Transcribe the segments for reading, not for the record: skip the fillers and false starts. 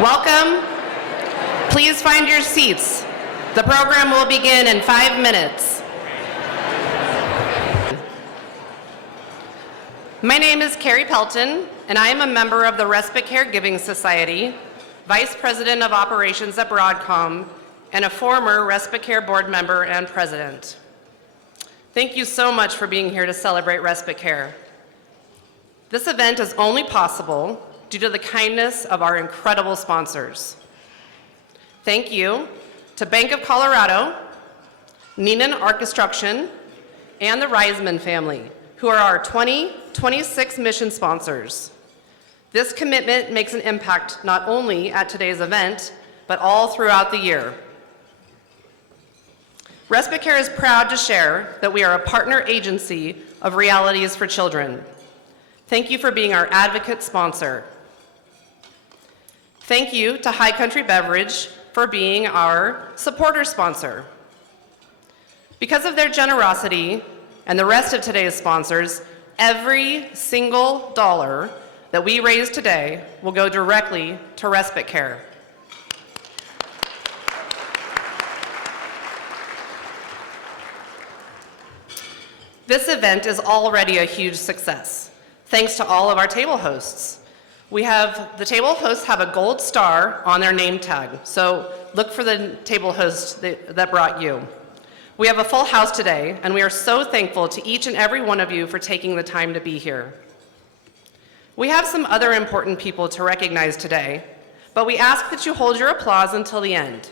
Welcome. Please find your seats. The program will begin in 5 minutes. My name is Carrie Pelton, and I am a member of the Respite Care Giving Society, Vice President of Operations at Broadcom, and a former Respite Care board member and president. Thank you so much for being here to celebrate Respite Care. This event is only possible due to the kindness of our incredible sponsors. Thank you to Bank of Colorado, Neenan Art Construction, and the Reisman family, who are our 2026 mission sponsors. This commitment makes an impact not only at today's event, but all throughout the year. Respite Care is proud to share that we are a partner agency of Realities for Children. Thank you for being our advocate sponsor. Thank you to High Country Beverage for being our supporter sponsor. Because of their generosity and the rest of today's sponsors, every single dollar that we raise today will go directly to Respite Care. This event is already a huge success, thanks to all of our table hosts. The table hosts have a gold star on their name tag, so look for the table host that brought you. We have a full house today, and we are so thankful to each and every one of you for taking the time to be here. We have some other important people to recognize today, but we ask that you hold your applause until the end.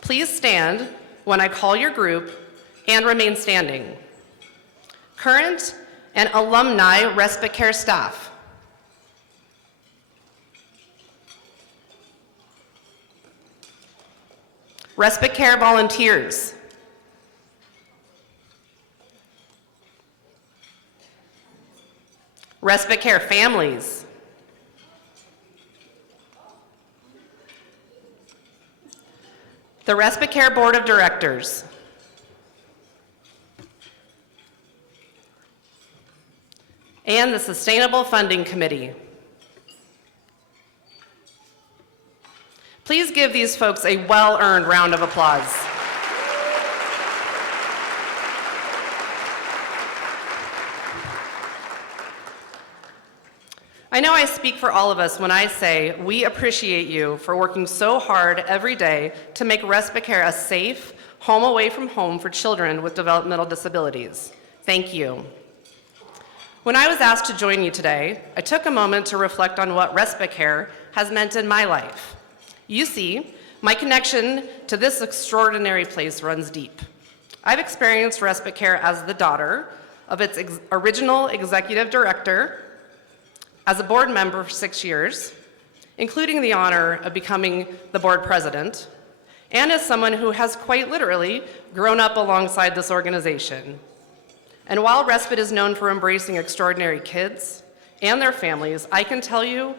Please stand when I call your group and remain standing. Current and alumni Respite Care staff. Respite Care volunteers. Respite Care families. The Respite Care Board of Directors. And the Sustainable Funding Committee. Please give these folks a well-earned round of applause. I know I speak for all of us when I say we appreciate you for working so hard every day to make Respite Care a safe home away from home for children with developmental disabilities. Thank you. When I was asked to join you today, I took a moment to reflect on what Respite Care has meant in my life. You see, my connection to this extraordinary place runs deep. I've experienced Respite Care as the daughter of its original executive director, as a board member for 6 years, including the honor of becoming the board president, and as someone who has quite literally grown up alongside this organization. And while Respite is known for embracing extraordinary kids and their families, I can tell you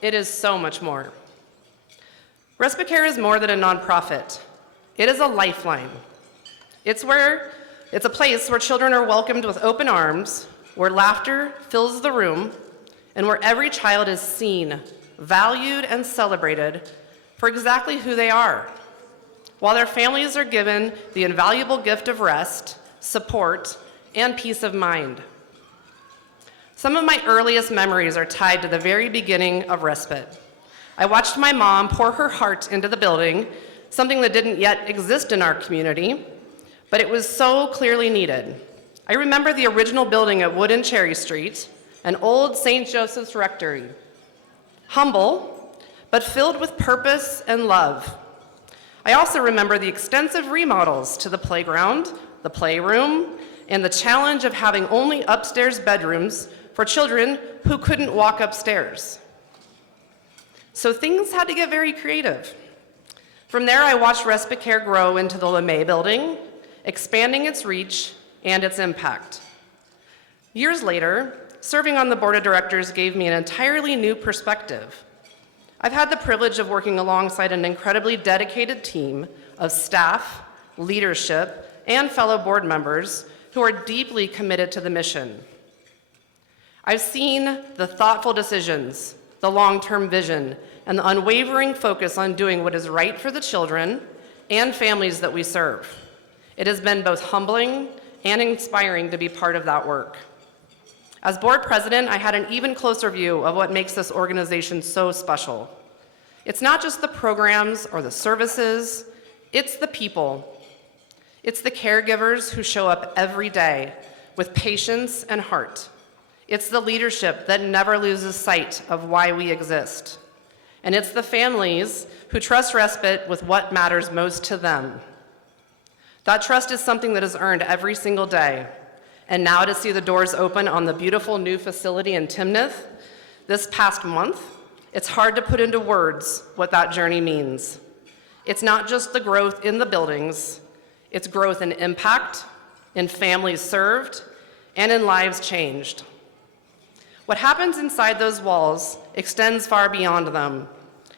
it is so much more. Respite Care is more than a nonprofit. It is a lifeline. It's a place where children are welcomed with open arms, where laughter fills the room, and where every child is seen, valued, and celebrated for exactly who they are, while their families are given the invaluable gift of rest, support, and peace of mind. Some of my earliest memories are tied to the very beginning of Respite. I watched my mom pour her heart into the building, something that didn't yet exist in our community, but it was so clearly needed. I remember the original building at Wood and Cherry Street, an old St. Joseph's rectory. Humble, but filled with purpose and love. I also remember the extensive remodels to the playground, the playroom, and the challenge of having only upstairs bedrooms for children who couldn't walk upstairs. So things had to get very creative. From there, I watched Respite Care grow into the LeMay building, expanding its reach and its impact. Years later, serving on the board of directors gave me an entirely new perspective. I've had the privilege of working alongside an incredibly dedicated team of staff, leadership, and fellow board members who are deeply committed to the mission. I've seen the thoughtful decisions, the long-term vision, and the unwavering focus on doing what is right for the children and families that we serve. It has been both humbling and inspiring to be part of that work. As board president, I had an even closer view of what makes this organization so special. It's not just the programs or the services, it's the people. It's the caregivers who show up every day with patience and heart. It's the leadership that never loses sight of why we exist. And it's the families who trust respite with what matters most to them. That trust is something that is earned every single day. And now to see the doors open on the beautiful new facility in Timnath this past month, it's hard to put into words what that journey means. It's not just the growth in the buildings, it's growth in impact, in families served, and in lives changed. What happens inside those walls extends far beyond them,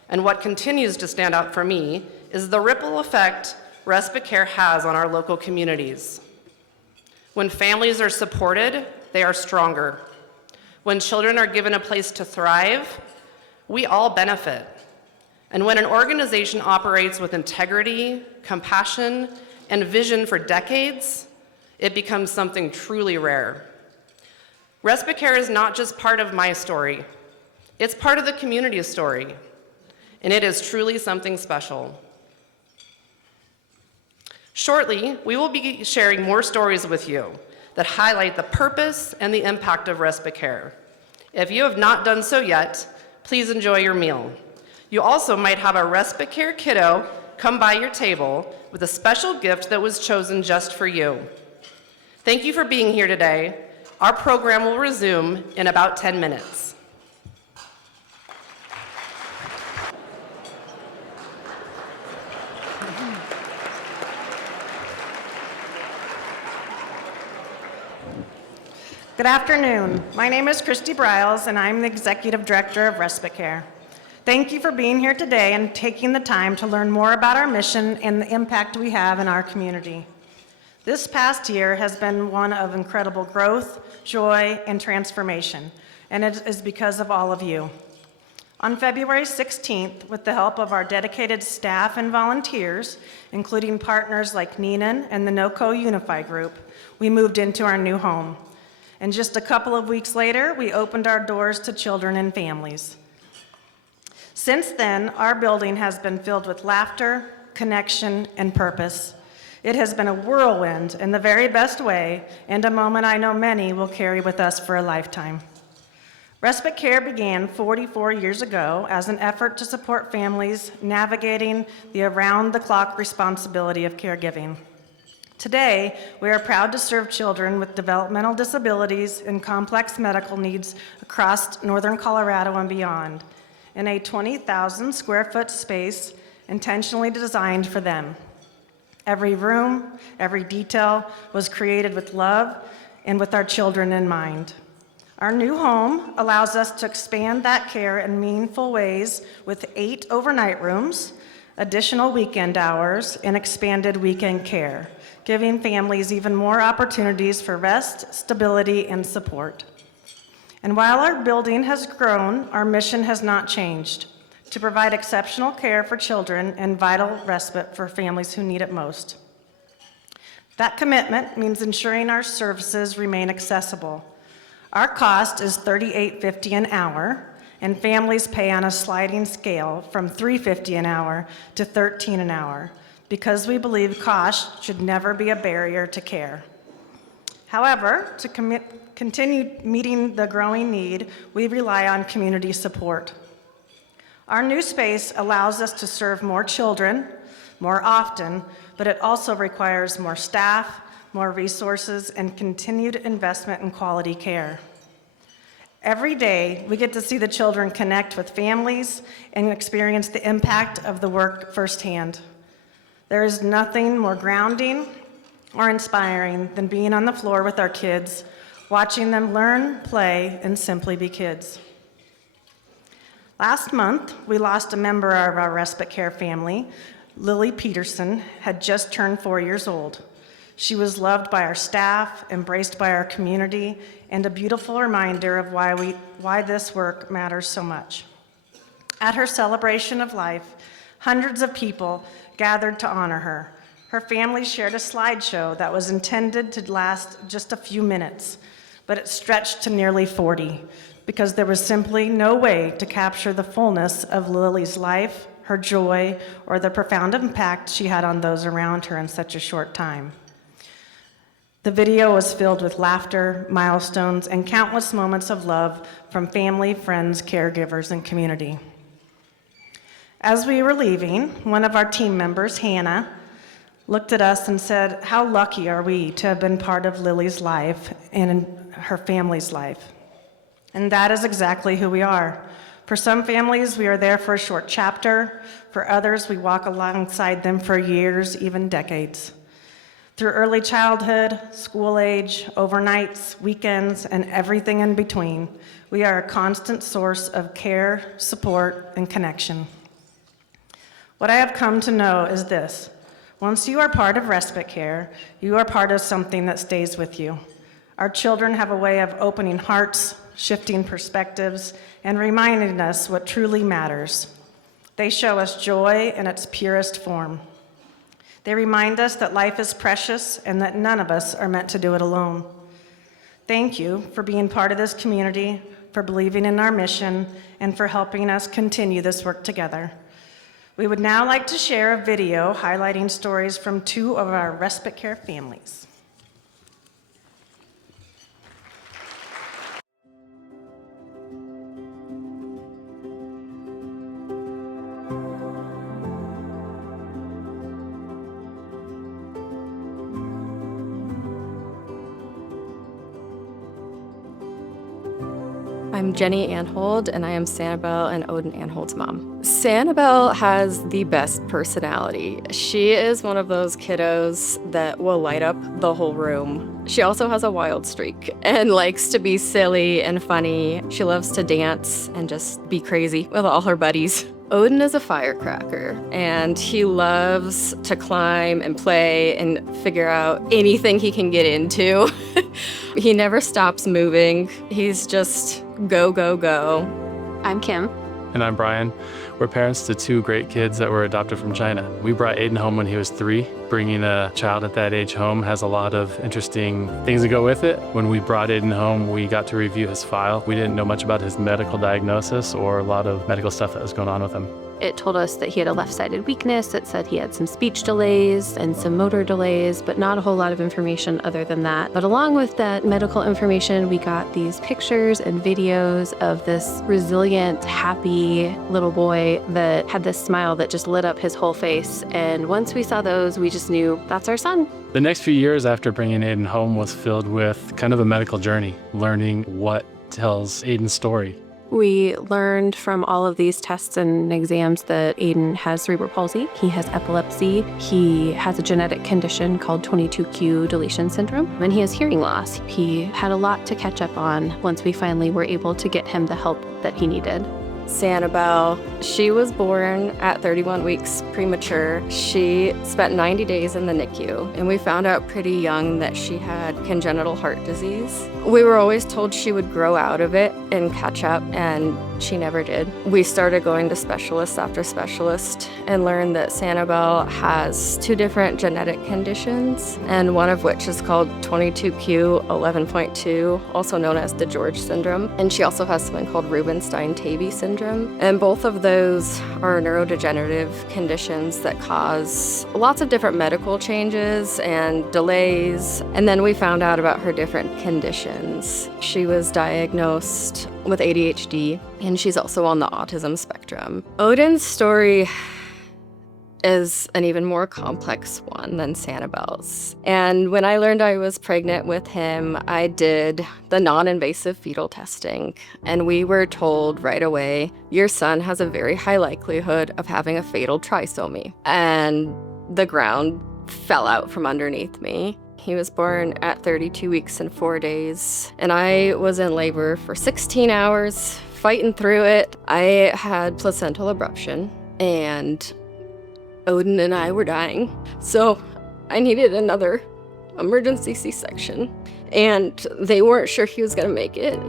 and what continues to stand out for me is the ripple effect respite care has on our local communities. When families are supported, they are stronger. When children are given a place to thrive, we all benefit. And when an organization operates with integrity, compassion, and vision for decades, it becomes something truly rare. Respite care is not just part of my story, it's part of the community's story, and it is truly something special. Shortly, we will be sharing more stories with you that highlight the purpose and the impact of respite care. If you have not done so yet, please enjoy your meal. You also might have a respite care kiddo come by your table with a special gift that was chosen just for you. Thank you for being here today. Our program will resume in about 10 minutes. Good afternoon. My name is Christy Briles, and I'm the Executive Director of Respite Care. Thank you for being here today and taking the time to learn more about our mission and the impact we have in our community. This past year has been one of incredible growth, joy, and transformation, and it is because of all of you. On February 16th, with the help of our dedicated staff and volunteers, including partners like Neenan and the NOCO Unify Group, we moved into our new home. And just a couple of weeks later, we opened our doors to children and families. Since then, our building has been filled with laughter, connection, and purpose. It has been a whirlwind in the very best way, and a moment I know many will carry with us for a lifetime. Respite Care began 44 years ago as an effort to support families navigating the around-the-clock responsibility of caregiving. Today, we are proud to serve children with developmental disabilities and complex medical needs across northern Colorado and beyond, in a 20,000 square foot space intentionally designed for them. Every room, every detail was created with love and with our children in mind. Our new home allows us to expand that care in meaningful ways with 8 overnight rooms, additional weekend hours, and expanded weekend care, giving families even more opportunities for rest, stability, and support. And while our building has grown, our mission has not changed: to provide exceptional care for children and vital respite for families who need it most. That commitment means ensuring our services remain accessible. Our cost is $38.50 an hour, and families pay on a sliding scale from $3.50 an hour to $13 an hour, because we believe cost should never be a barrier to care. However, to continue meeting the growing need, we rely on community support. Our new space allows us to serve more children more often, but it also requires more staff, more resources, and continued investment in quality care. Every day, we get to see the children connect with families and experience the impact of the work firsthand. There is nothing more grounding or inspiring than being on the floor with our kids, watching them learn, play, and simply be kids. Last month, we lost a member of our respite care family. Lily Peterson had just turned 4 years old. She was loved by our staff, embraced by our community, and a beautiful reminder of why this work matters so much. At her celebration of life, hundreds of people gathered to honor her. Her family shared a slideshow that was intended to last just a few minutes, but it stretched to nearly 40 because there was simply no way to capture the fullness of Lily's life, her joy, or the profound impact she had on those around her in such a short time. The video was filled with laughter, milestones, and countless moments of love from family, friends, caregivers, and community. As we were leaving, one of our team members, Hannah, looked at us and said, "How lucky are we to have been part of Lily's life and her family's life?" And that is exactly who we are. For some families, we are there for a short chapter. For others, we walk alongside them for years, even decades. Through early childhood, school age, overnights, weekends, and everything in between, we are a constant source of care, support, and connection. What I have come to know is this: once you are part of respite care, you are part of something that stays with you. Our children have a way of opening hearts, shifting perspectives, and reminding us what truly matters. They show us joy in its purest form. They remind us that life is precious and that none of us are meant to do it alone. Thank you for being part of this community, for believing in our mission, and for helping us continue this work together. We would now like to share a video highlighting stories from two of our respite care families. I'm Jenny Anhold, and I am Sanibel and Odin Anhold's mom. Sanibel has the best personality. She is one of those kiddos that will light up the whole room. She also has a wild streak and likes to be silly and funny. She loves to dance and just be crazy with all her buddies. Odin is a firecracker, and he loves to climb and play and figure out anything he can get into. He never stops moving. He's just go, go, go. I'm Kim. And I'm Brian. We're parents to two great kids that were adopted from China. We brought Aiden home when he was 3. Bringing a child at that age home has a lot of interesting things that go with it. When we brought Aiden home, we got to review his file. We didn't know much about his medical diagnosis or a lot of medical stuff that was going on with him. It told us that he had a left-sided weakness. It said he had some speech delays and some motor delays, but not a whole lot of information other than that. But along with that medical information, we got these pictures and videos of this resilient, happy little boy that had this smile that just lit up his whole face. And once we saw those, we just knew that's our son. The next few years after bringing Aiden home was filled with kind of a medical journey, learning what tells Aiden's story. We learned from all of these tests and exams that Aiden has cerebral palsy, he has epilepsy, he has a genetic condition called 22q deletion syndrome, and he has hearing loss. He had a lot to catch up on once we finally were able to get him the help that he needed. Sanibel, she was born at 31 weeks premature. She spent 90 days in the NICU, and we found out pretty young that she had congenital heart disease. We were always told she would grow out of it and catch up, and she never did. We started going to specialist after specialist and learned that Sanibel has 2 different genetic conditions, and one of which is called 22q 11.2, also known as DeGeorge syndrome, and she also has something called Rubinstein-Tavy syndrome. And both of those are neurodegenerative conditions that cause lots of different medical changes and delays. And then we found out about her different conditions. She was diagnosed with ADHD, and she's also on the autism spectrum. Odin's story is an even more complex one than Sanibel's. And when I learned I was pregnant with him, I did the non-invasive fetal testing. And we were told right away, your son has a very high likelihood of having a fatal trisomy. And the ground fell out from underneath me. He was born at 32 weeks and 4 days. And I was in labor for 16 hours, fighting through it. I had placental abruption, and Odin and I were dying, so I needed another emergency C-section, and they weren't sure he was gonna make it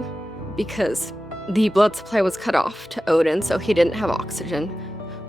because The blood supply was cut off to Odin, so he didn't have oxygen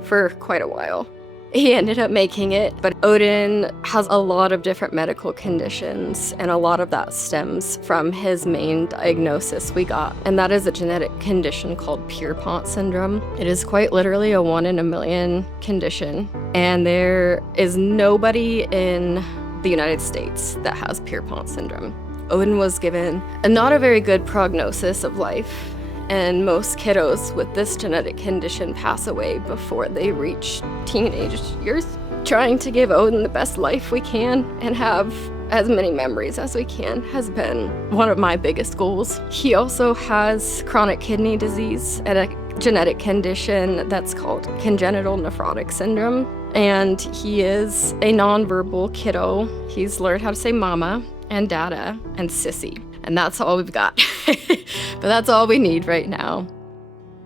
for quite a while. He ended up making it, but Odin has a lot of different medical conditions, and a lot of that stems from his main diagnosis we got, and that is a genetic condition called Pierpont syndrome. It is quite literally a 1 in a million condition, and there is nobody in the United States that has Pierpont syndrome. Odin was given not a very good prognosis of life, and most kiddos with this genetic condition pass away before they reach teenage years. Trying to give Odin the best life we can and have as many memories as we can has been one of my biggest goals. He also has chronic kidney disease and a genetic condition that's called congenital nephrotic syndrome. And he is a nonverbal kiddo. He's learned how to say mama and dada and sissy. And that's all we've got. But that's all we need right now.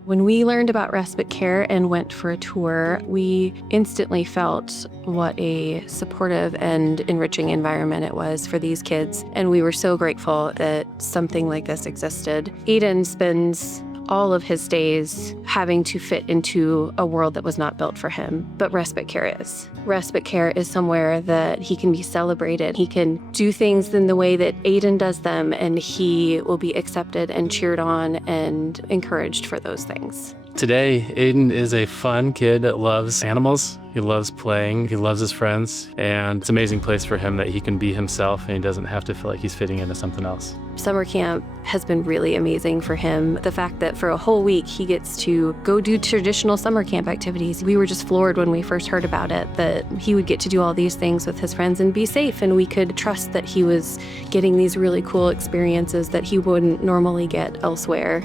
When we learned about respite care and went for a tour, we instantly felt what a supportive and enriching environment it was for these kids. And we were so grateful that something like this existed. Aiden spends all of his days having to fit into a world that was not built for him, but respite care is. Respite care is somewhere that he can be celebrated. He can do things in the way that Aiden does them, and he will be accepted and cheered on and encouraged for those things. Today, Aiden is a fun kid that loves animals. He loves playing. He loves his friends. And it's an amazing place for him that he can be himself and he doesn't have to feel like he's fitting into something else. Summer camp has been really amazing for him. The fact that for a whole week he gets to go do traditional summer camp activities. We were just floored when we first heard about it, that he would get to do all these things with his friends and be safe, and we could trust that he was getting these really cool experiences that he wouldn't normally get elsewhere.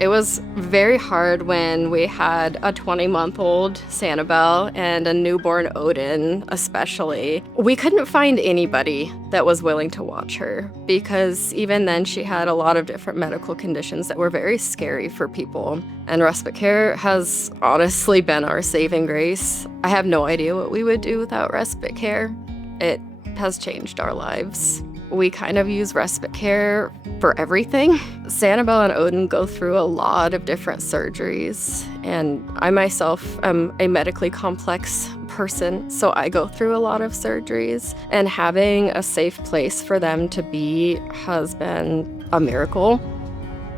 It was very hard when we had a 20-month-old Sanibel and a newborn Odin, especially. We couldn't find anybody that was willing to watch her because even then she had a lot of different medical conditions that were very scary for people. And respite care has honestly been our saving grace. I have no idea what we would do without respite care. It has changed our lives. We kind of use respite care for everything. Sanibel and Odin go through a lot of different surgeries, and I myself am a medically complex person, so I go through a lot of surgeries, and having a safe place for them to be has been a miracle.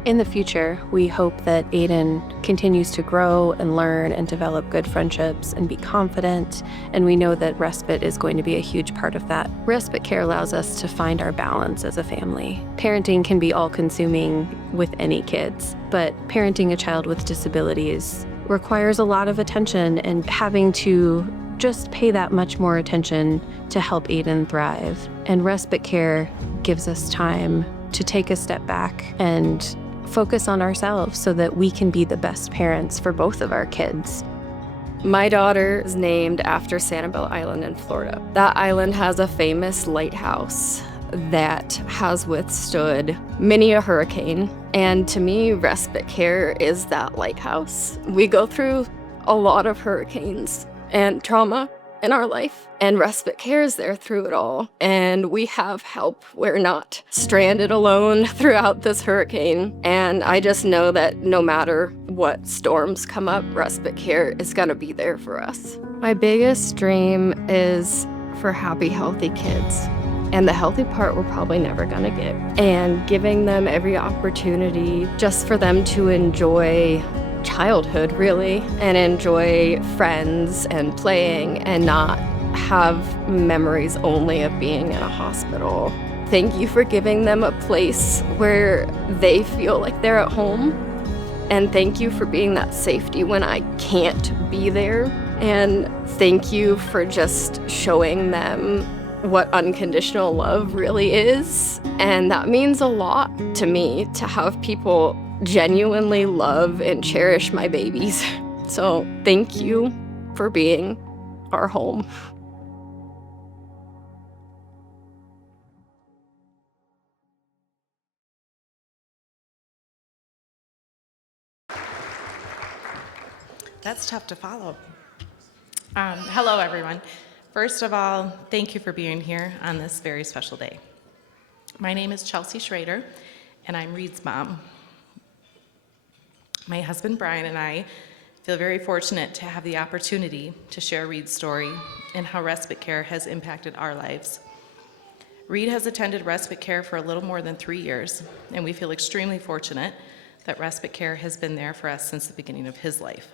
In the future, we hope that Aiden continues to grow and learn and develop good friendships and be confident, and we know that respite is going to be a huge part of that. Respite care allows us to find our balance as a family. Parenting can be all-consuming with any kids, but parenting a child with disabilities requires a lot of attention, and having to just pay that much more attention to help Aiden thrive. And respite care gives us time to take a step back and focus on ourselves so that we can be the best parents for both of our kids. My daughter is named after Sanibel Island in Florida. That island has a famous lighthouse that has withstood many a hurricane. And to me, respite care is that lighthouse. We go through a lot of hurricanes and trauma in our life, and respite care is there through it all. And we have help. We're not stranded alone throughout this hurricane. And I just know that no matter what storms come up, respite care is gonna be there for us. My biggest dream is for happy, healthy kids. And the healthy part we're probably never gonna get. And giving them every opportunity just for them to enjoy childhood, really, and enjoy friends and playing and not have memories only of being in a hospital. Thank you for giving them a place where they feel like they're at home. And thank you for being that safety when I can't be there. And thank you for just showing them what unconditional love really is. And that means a lot to me, to have people genuinely love and cherish my babies. So thank you for being our home. That's tough to follow. Hello, everyone. First of all, thank you for being here on this very special day. My name is Chelsea Schrader, and I'm Reed's mom. My husband Brian and I feel very fortunate to have the opportunity to share Reed's story and how respite care has impacted our lives. Reed has attended respite care for a little more than 3 years, and we feel extremely fortunate that respite care has been there for us since the beginning of his life.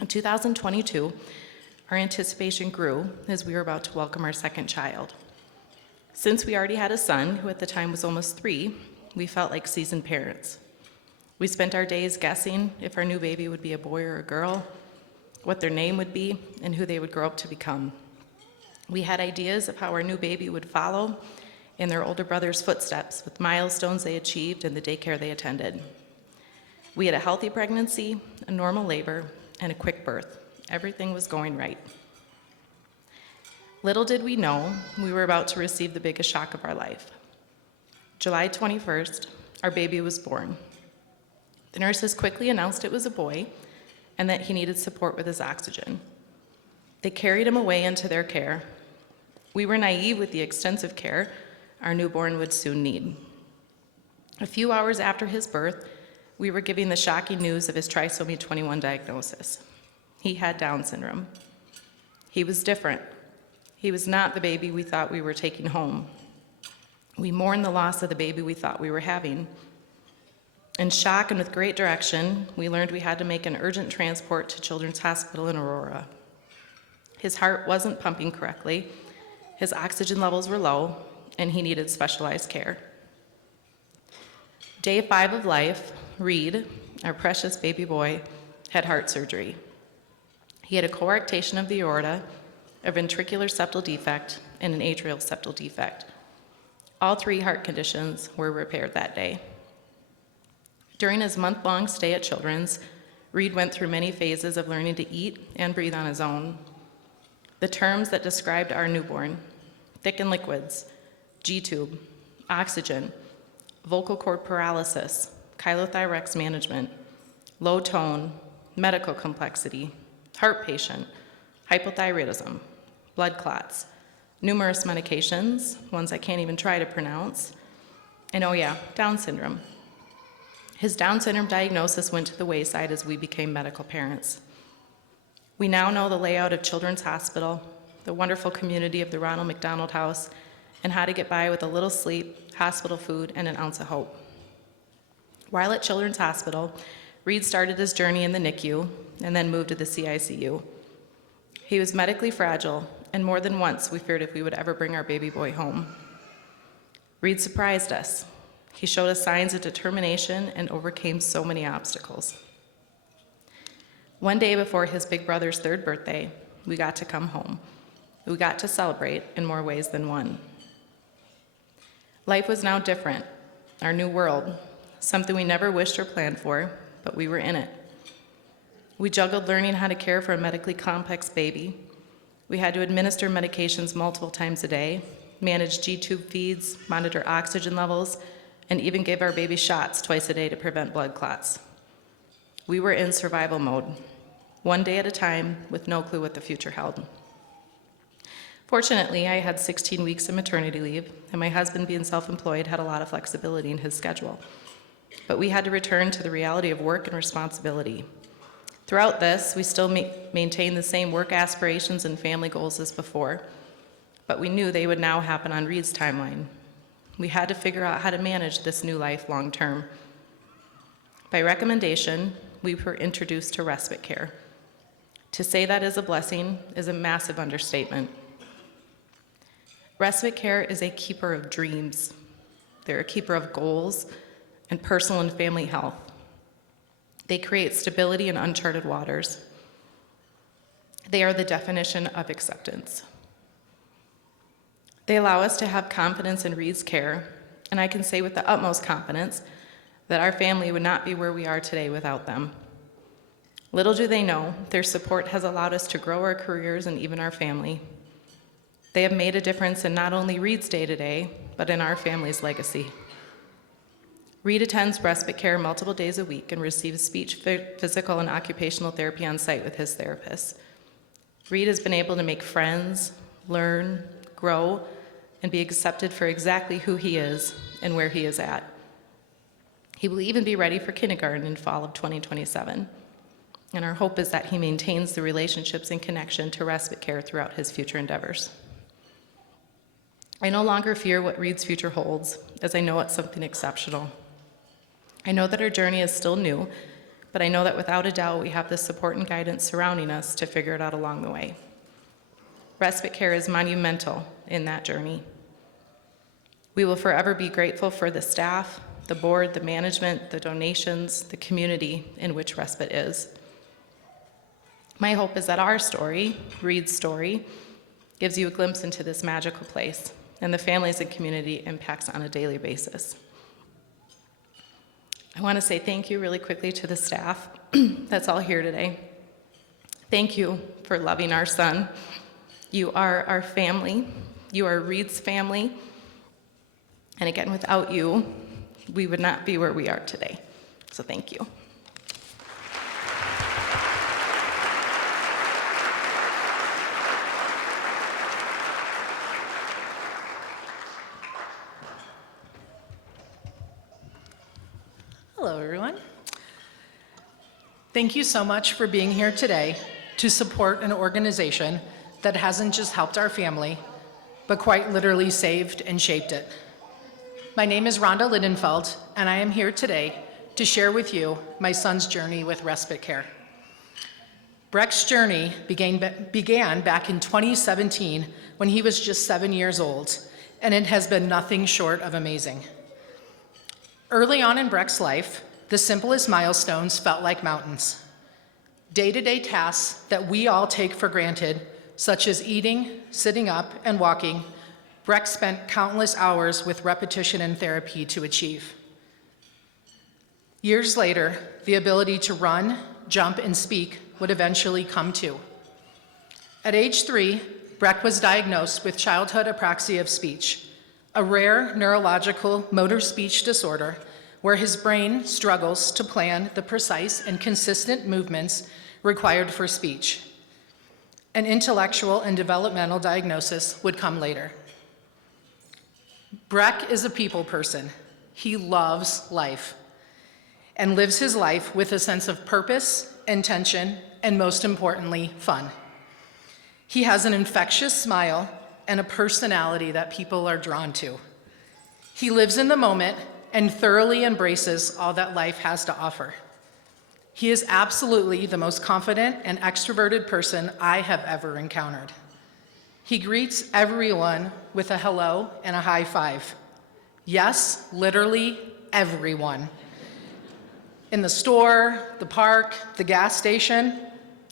In 2022, our anticipation grew as we were about to welcome our second child. Since we already had a son, who at the time was almost 3, we felt like seasoned parents. We spent our days guessing if our new baby would be a boy or a girl, what their name would be, and who they would grow up to become. We had ideas of how our new baby would follow in their older brother's footsteps with milestones they achieved and the daycare they attended. We had a healthy pregnancy, a normal labor, and a quick birth. Everything was going right. Little did we know we were about to receive the biggest shock of our life. July 21st, our baby was born. The nurses quickly announced it was a boy and that he needed support with his oxygen. They carried him away into their care. We were naive with the extensive care our newborn would soon need. A few hours after his birth, we were giving the shocking news of his trisomy 21 diagnosis. He had Down syndrome. He was different. He was not the baby we thought we were taking home. We mourned the loss of the baby we thought we were having. In shock and with great direction, we learned we had to make an urgent transport to Children's Hospital in Aurora. His heart wasn't pumping correctly, his oxygen levels were low, and he needed specialized care. Day 5 of life, Reed, our precious baby boy, had heart surgery. He had a coarctation of the aorta, a ventricular septal defect, and an atrial septal defect. All 3 heart conditions were repaired that day. During his month-long stay at Children's, Reed went through many phases of learning to eat and breathe on his own. The terms that described our newborn, thickened liquids, G-tube, oxygen, vocal cord paralysis, chylothyrex management, low tone, medical complexity, heart patient, hypothyroidism, blood clots, numerous medications, ones I can't even try to pronounce, and oh yeah, Down syndrome. His Down syndrome diagnosis went to the wayside as we became medical parents. We now know the layout of Children's Hospital, the wonderful community of the Ronald McDonald House, and how to get by with a little sleep, hospital food, and an ounce of hope. While at Children's Hospital, Reed started his journey in the NICU and then moved to the CICU. He was medically fragile, and more than once we feared if we would ever bring our baby boy home. Reed surprised us. He showed us signs of determination and overcame so many obstacles. One day before his big brother's 3rd birthday, we got to come home. We got to celebrate in more ways than one. Life was now different, our new world, something we never wished or planned for, but we were in it. We juggled learning how to care for a medically complex baby. We had to administer medications multiple times a day, manage G-tube feeds, monitor oxygen levels, and even give our baby shots twice a day to prevent blood clots. We were in survival mode, one day at a time with no clue what the future held. Fortunately, I had 16 weeks of maternity leave, and my husband, being self-employed, had a lot of flexibility in his schedule. But we had to return to the reality of work and responsibility. Throughout this, we still maintained the same work aspirations and family goals as before, but we knew they would now happen on Reed's timeline. We had to figure out how to manage this new life long term. By recommendation, we were introduced to respite care. To say that is a blessing is a massive understatement. Respite care is a keeper of dreams. They're a keeper of goals and personal and family health. They create stability in uncharted waters. They are the definition of acceptance. They allow us to have confidence in Reed's care, and I can say with the utmost confidence that our family would not be where we are today without them. Little do they know, their support has allowed us to grow our careers and even our family. They have made a difference in not only Reed's day-to-day, but in our family's legacy. Reed attends respite care multiple days a week and receives speech, physical, and occupational therapy on site with his therapist. Reed has been able to make friends, learn, grow, and be accepted for exactly who he is and where he is at. He will even be ready for kindergarten in fall of 2027. And our hope is that he maintains the relationships and connection to respite care throughout his future endeavors. I no longer fear what Reed's future holds, as I know it's something exceptional. I know that our journey is still new, but I know that without a doubt we have the support and guidance surrounding us to figure it out along the way. Respite care is monumental in that journey. We will forever be grateful for the staff, the board, the management, the donations, the community in which respite is. My hope is that our story, Reed's story, gives you a glimpse into this magical place and the families and community impacts on a daily basis. I want to say thank you really quickly to the staff that's all here today. Thank you for loving our son. You are our family. You are Reed's family. And again, without you, we would not be where we are today. So thank you. Hello, everyone. Thank you so much for being here today to support an organization that hasn't just helped our family, but quite literally saved and shaped it. My name is Rhonda Lidenfeld, and I am here today to share with you my son's journey with respite care. Breck's journey began back in 2017 when he was just 7 years old, and it has been nothing short of amazing. Early on in Breck's life, the simplest milestones felt like mountains. Day-to-day tasks that we all take for granted, such as eating, sitting up, and walking, Breck spent countless hours with repetition and therapy to achieve. Years later, the ability to run, jump, and speak would eventually come too. At age 3, Breck was diagnosed with childhood apraxia of speech, a rare neurological motor speech disorder where his brain struggles to plan the precise and consistent movements required for speech. An intellectual and developmental diagnosis would come later. Breck is a people person. He loves life and lives his life with a sense of purpose, intention, and most importantly, fun. He has an infectious smile and a personality that people are drawn to. He lives in the moment and thoroughly embraces all that life has to offer. He is absolutely the most confident and extroverted person I have ever encountered. He greets everyone with a hello and a high five. Yes, literally everyone. In the store, the park, the gas station,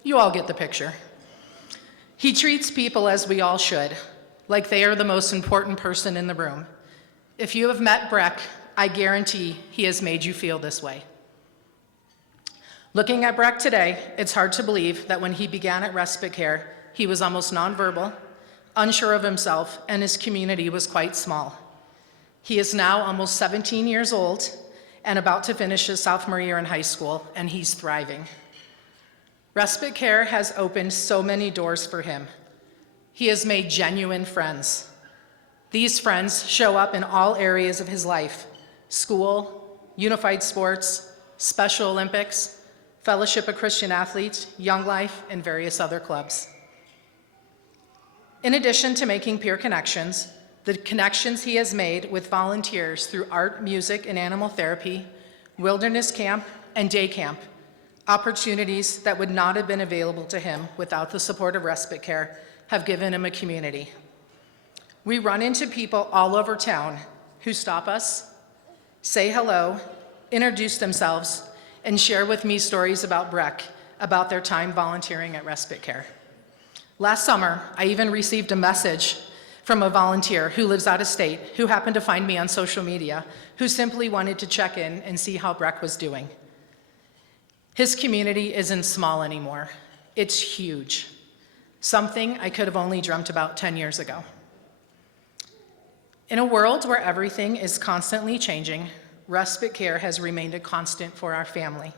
you all get the picture. He treats people as we all should, like they are the most important person in the room. If you have met Breck, I guarantee he has made you feel this way. Looking at Breck today, it's hard to believe that when he began at respite care, he was almost nonverbal, unsure of himself, and his community was quite small. He is now almost 17 years old and about to finish his sophomore year in high school, and he's thriving. Respite care has opened so many doors for him. He has made genuine friends. These friends show up in all areas of his life: school, unified sports, Special Olympics, Fellowship of Christian Athletes, Young Life, and various other clubs. In addition to making peer connections, the connections he has made with volunteers through art, music, and animal therapy, wilderness camp, and day camp, opportunities that would not have been available to him without the support of respite care, have given him a community. We run into people all over town who stop us, say hello, introduce themselves, and share with me stories about Breck, about their time volunteering at respite care. Last summer, I even received a message from a volunteer who lives out of state, who happened to find me on social media, who simply wanted to check in and see how Breck was doing. His community isn't small anymore. It's huge. Something I could have only dreamt about 10 years ago. In a world where everything is constantly changing, respite care has remained a constant for our family,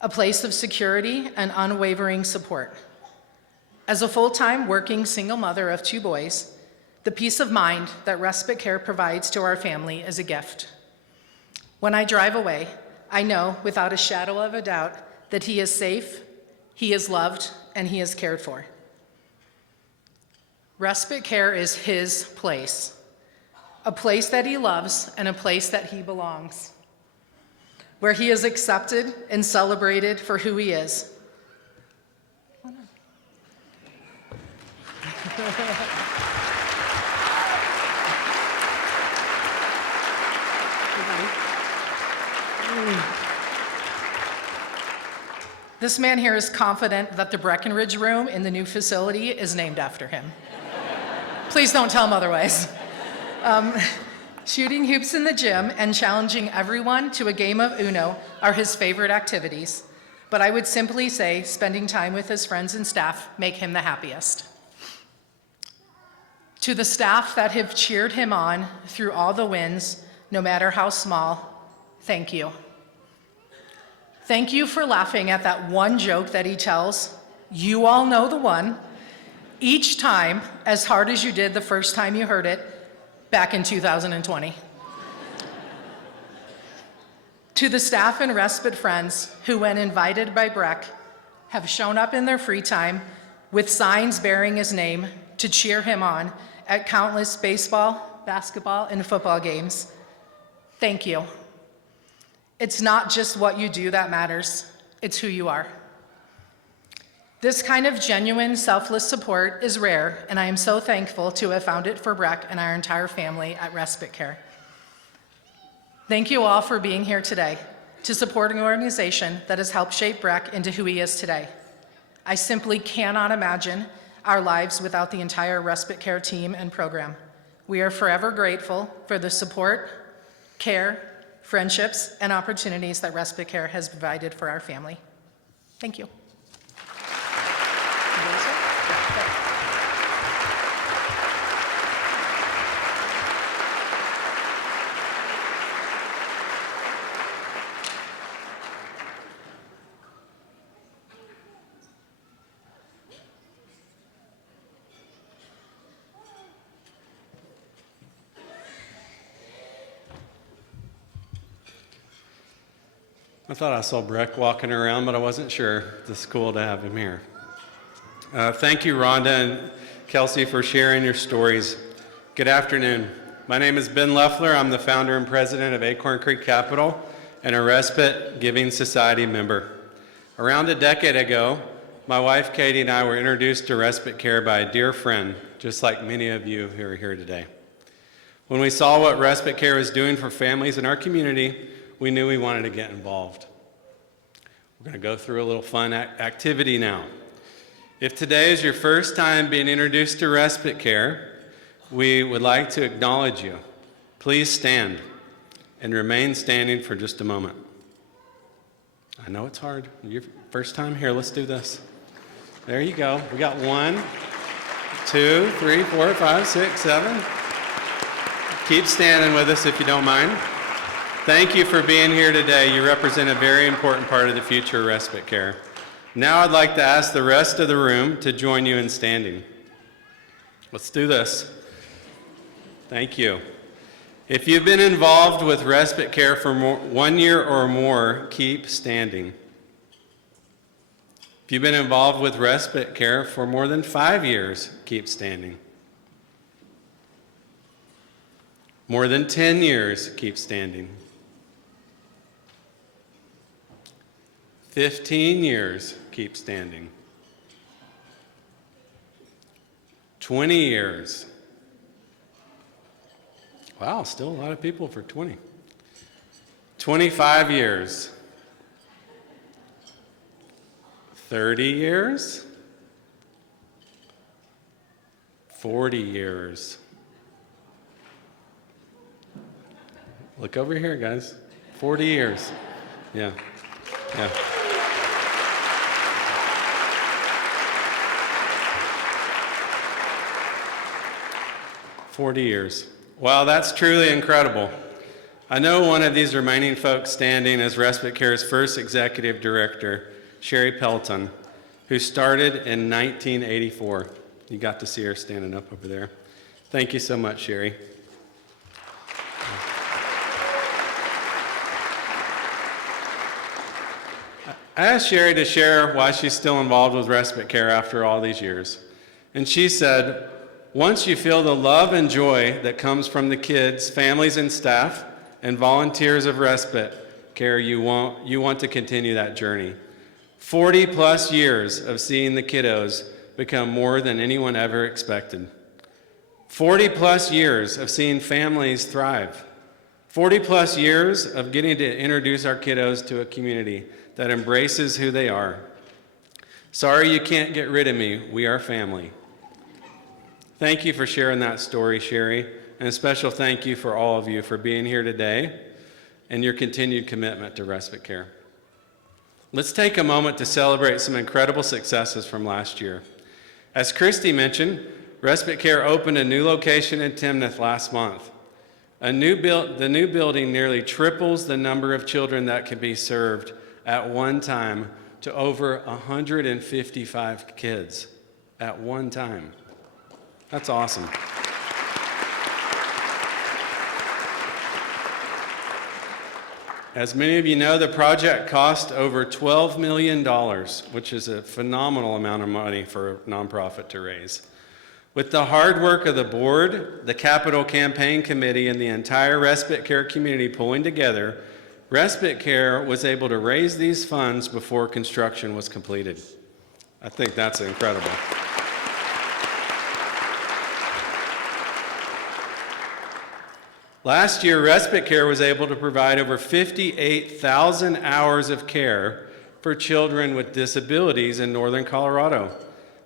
a place of security and unwavering support. As a full-time working single mother of 2 boys, the peace of mind that respite care provides to our family is a gift. When I drive away, I know without a shadow of a doubt that he is safe, he is loved, and he is cared for. Respite care is his place, a place that he loves and a place that he belongs, where he is accepted and celebrated for who he is. This man here is confident that the Breckenridge room in the new facility is named after him. Please don't tell him otherwise. Shooting hoops in the gym and challenging everyone to a game of Uno are his favorite activities, but I would simply say spending time with his friends and staff make him the happiest. To the staff that have cheered him on through all the wins, no matter how small, thank you. Thank you for laughing at that one joke that he tells. You all know the one. Each time, as hard as you did the first time you heard it, back in 2020. To the staff and respite friends who, when invited by Breck, have shown up in their free time with signs bearing his name to cheer him on at countless baseball, basketball, and football games, thank you. It's not just what you do that matters, it's who you are. This kind of genuine, selfless support is rare, and I am so thankful to have found it for Breck and our entire family at Respite Care. Thank you all for being here today to support an organization that has helped shape Breck into who he is today. I simply cannot imagine our lives without the entire Respite Care team and program. We are forever grateful for the support, care, friendships, and opportunities that Respite Care has provided for our family. Thank you. I thought I saw Breck walking around, but I wasn't sure. It's cool to have him here. Thank you, Rhonda and Kelsey, for sharing your stories. Good afternoon. My name is Ben Leffler. I'm the founder and president of Acorn Creek Capital and a Respite Giving Society member. Around a decade ago, my wife Katie and I were introduced to Respite Care by a dear friend, just like many of you who are here today. When we saw what Respite Care was doing for families in our community, we knew we wanted to get involved. We're going to go through a little fun activity now. If today is your first time being introduced to Respite Care, we would like to acknowledge you. Please stand and remain standing for just a moment. I know it's hard. Your first time here, let's do this. There you go. We got 1, 2, 3, 4, 5, 6, 7. Keep standing with us if you don't mind. Thank you for being here today. You represent a very important part of the future of Respite Care. Now I'd like to ask the rest of the room to join you in standing. Let's do this. Thank you. If you've been involved with Respite Care for 1 year or more, keep standing. If you've been involved with Respite Care for more than 5 years, keep standing. More than 10 years, keep standing. 15 years, keep standing. 20 years. Wow, still a lot of people for 20. 25 years. 30 years. 40 years. Look over here, guys. 40 years. Yeah. Yeah. 40 years. Wow, that's truly incredible. I know one of these remaining folks standing as Respite Care's first executive director, Sherry Pelton, who started in 1984. You got to see her standing up over there. Thank you so much, Sherry. I asked Sherry to share why she's still involved with respite care after all these years. And she said, once you feel the love and joy that comes from the kids, families, and staff, and volunteers of respite care, you want to continue that journey. 40 plus years of seeing the kiddos become more than anyone ever expected. 40 plus years of seeing families thrive. 40 plus years of getting to introduce our kiddos to a community that embraces who they are. Sorry you can't get rid of me. We are family. Thank you for sharing that story, Sherry, and a special thank you for all of you for being here today and your continued commitment to respite care. Let's take a moment to celebrate some incredible successes from last year. As Christy mentioned, respite care opened a new location in Timnath last month. The new building nearly triples the number of children that can be served at one time to over 155 kids at one time. That's awesome. As many of you know, the project cost over $12 million, which is a phenomenal amount of money for a nonprofit to raise. With the hard work of the board, the capital campaign committee, and the entire respite care community pulling together, respite care was able to raise these funds before construction was completed. I think that's incredible. Last year, respite care was able to provide over 58,000 hours of care for children with disabilities in northern Colorado.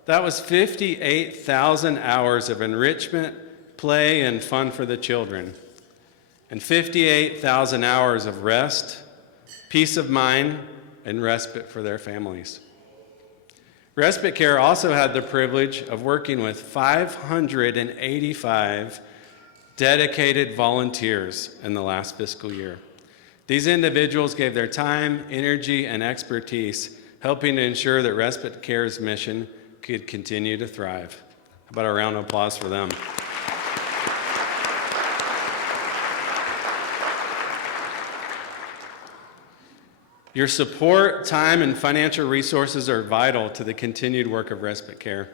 That was 58,000 hours of enrichment, play, and fun for the children, and 58,000 hours of rest, peace of mind, and respite for their families. Respite care also had the privilege of working with 585 dedicated volunteers in the last fiscal year. These individuals gave their time, energy, and expertise, helping to ensure that respite care's mission could continue to thrive. How about a round of applause for them? Your support, time, and financial resources are vital to the continued work of respite care.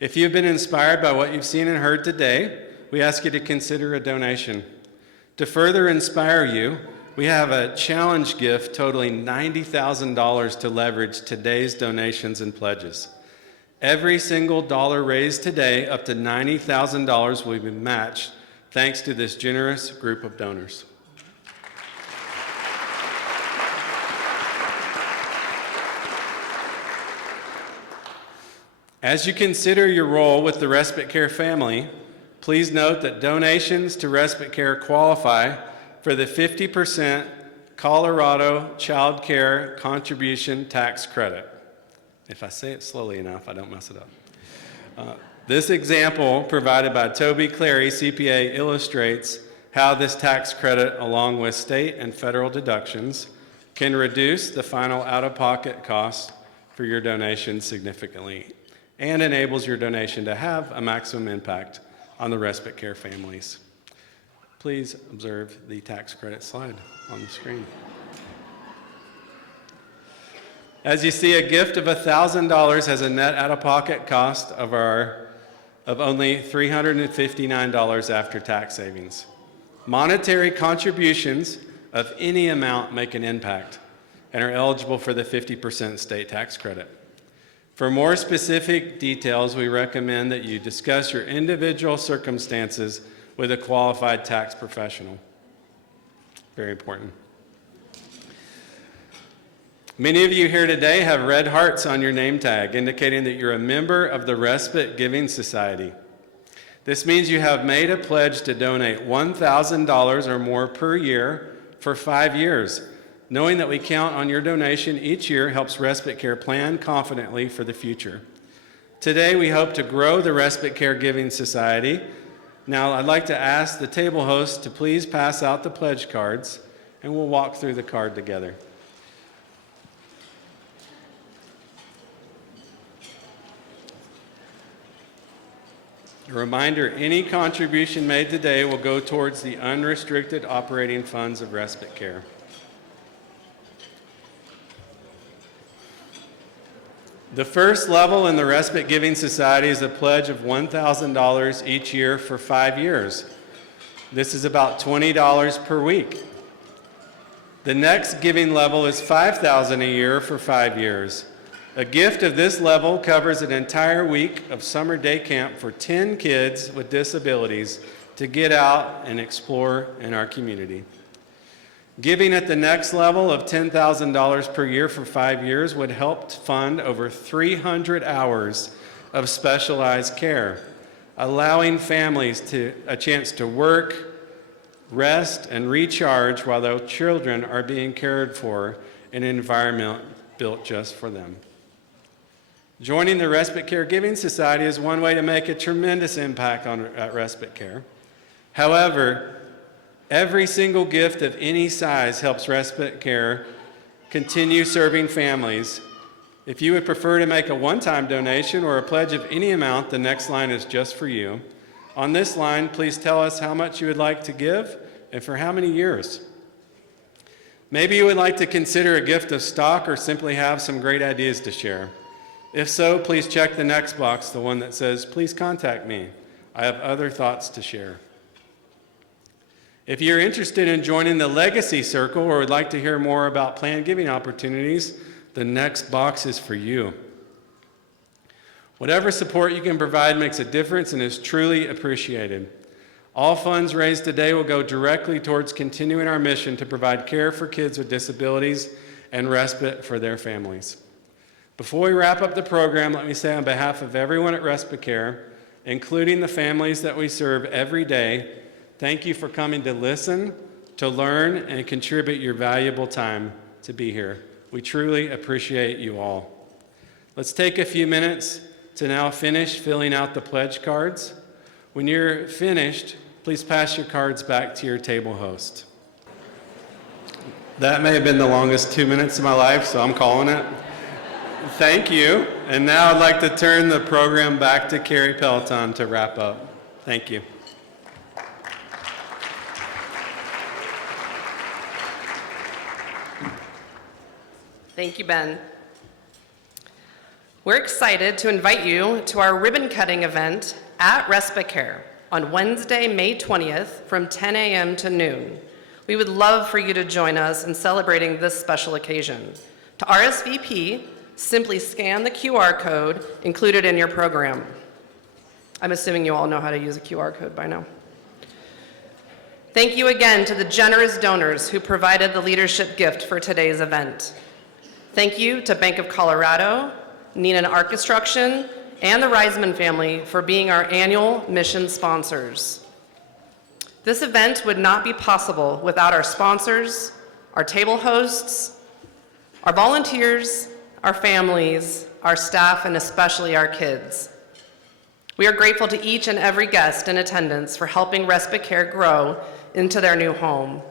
If you've been inspired by what you've seen and heard today, we ask you to consider a donation. To further inspire you, we have a challenge gift totaling $90,000 to leverage today's donations and pledges. Every single dollar raised today, up to $90,000, will be matched thanks to this generous group of donors. As you consider your role with the respite care family, please note that donations to respite care qualify for the 50% Colorado Child Care Contribution Tax Credit. If I say it slowly enough, I don't mess it up. This example provided by Toby Clary, CPA, illustrates how this tax credit, along with state and federal deductions, can reduce the final out-of-pocket costs for your donation significantly and enables your donation to have a maximum impact on the respite care families. Please observe the tax credit slide on the screen. As you see, a gift of $1,000 has a net out-of-pocket cost of only $359 after tax savings. Monetary contributions of any amount make an impact and are eligible for the 50% state tax credit. For more specific details, we recommend that you discuss your individual circumstances with a qualified tax professional. Very important. Many of you here today have red hearts on your name tag, indicating that you're a member of the Respite Giving Society. This means you have made a pledge to donate $1,000 or more per year for 5 years. Knowing that we count on your donation each year helps Respite Care plan confidently for the future. Today, we hope to grow the Respite Care Giving Society. Now, I'd like to ask the table hosts to please pass out the pledge cards, and we'll walk through the card together. A reminder, any contribution made today will go towards the unrestricted operating funds of Respite Care. The first level in the Respite Giving Society is a pledge of $1,000 each year for 5 years. This is about $20 per week. The next giving level is $5,000 a year for 5 years. A gift of this level covers an entire week of summer day camp for 10 kids with disabilities to get out and explore in our community. Giving at the next level of $10,000 per year for 5 years would help fund over 300 hours of specialized care, allowing families a chance to work, rest, and recharge while their children are being cared for in an environment built just for them. Joining the Respite Care Giving Society is one way to make a tremendous impact at Respite Care. However, every single gift of any size helps Respite Care continue serving families. If you would prefer to make a one-time donation or a pledge of any amount, the next line is just for you. On this line, please tell us how much you would like to give and for how many years. Maybe you would like to consider a gift of stock or simply have some great ideas to share. If so, please check the next box, the one that says, "Please contact me. I have other thoughts to share." If you're interested in joining the Legacy Circle or would like to hear more about planned giving opportunities, the next box is for you. Whatever support you can provide makes a difference and is truly appreciated. All funds raised today will go directly towards continuing our mission to provide care for kids with disabilities and respite for their families. Before we wrap up the program, let me say on behalf of everyone at Respite Care, including the families that we serve every day, thank you for coming to listen, to learn, and contribute your valuable time to be here. We truly appreciate you all. Let's take a few minutes to now finish filling out the pledge cards. When you're finished, please pass your cards back to your table host. That may have been the longest 2 minutes of my life, so I'm calling it. Thank you. And now I'd like to turn the program back to Carrie Peloton to wrap up. Thank you. Thank you, Ben. We're excited to invite you to our ribbon cutting event at Respite Care on Wednesday, May 20th from 10 a.m. to noon. We would love for you to join us in celebrating this special occasion. To RSVP, simply scan the QR code included in your program. I'm assuming you all know how to use a QR code by now. Thank you again to the generous donors who provided the leadership gift for today's event. Thank you to Bank of Colorado, Neenan Art Construction, and the Reisman family for being our annual mission sponsors. This event would not be possible without our sponsors, our table hosts, our volunteers, our families, our staff, and especially our kids. We are grateful to each and every guest in attendance for helping Respite Care grow into their new home.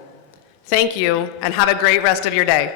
Thank you, and have a great rest of your day.